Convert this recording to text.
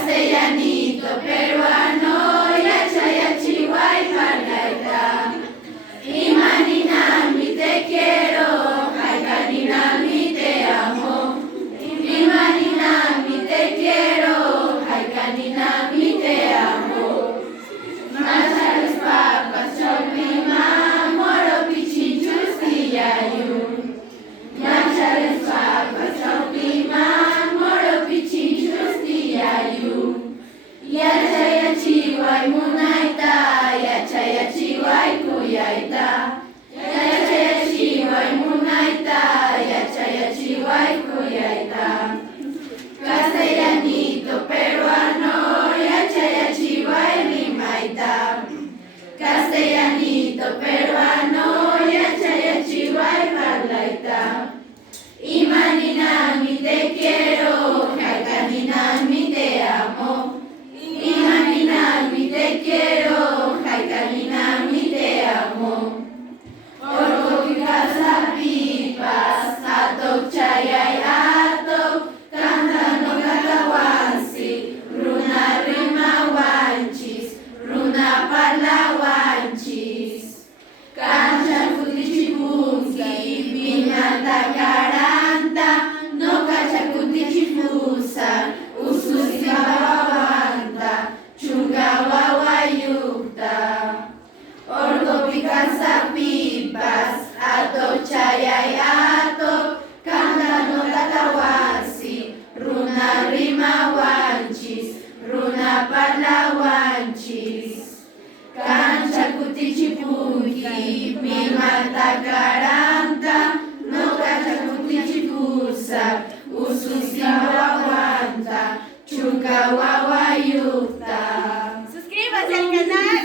castellanito peruano, yachayachi parlaita. Imaninami te quiero, Haicaninami te amo. Imaninami te quiero, Haicaninami te amo. Macharos papas chopima, moro pichinchus tiyayun. Macharos papas chopima, moro pichinchus tiyayun. Yachayachi munaita, yachayachi kuyaita. Yachayachi munaita, yachayachi kuyaita. Castellanito peruano, yachayachi rimaita. Castellanito peruano, yachayachi parlaita. Imaninami te quiero, Haicaninami te amo. Imaninami te quiero, Haicaninami te amo. Orgo casa pipas, atok chayay atok, cantando catawansi, runa rima wanchis, runa parlawanchis. Cancha futichipunki, piñata caranta, no cacha futichipusa, ususi wawanta, chunga wawayukta. Orgo picansa pipas, atok chayay atok, cantando catawansi, runa rima wanchis, runa parlawanchis. Cancha kutichipunki, mimata caranta, no cacha kutichipusa, ususi wawanta, chunka wawayukta. Suscríbase al canal.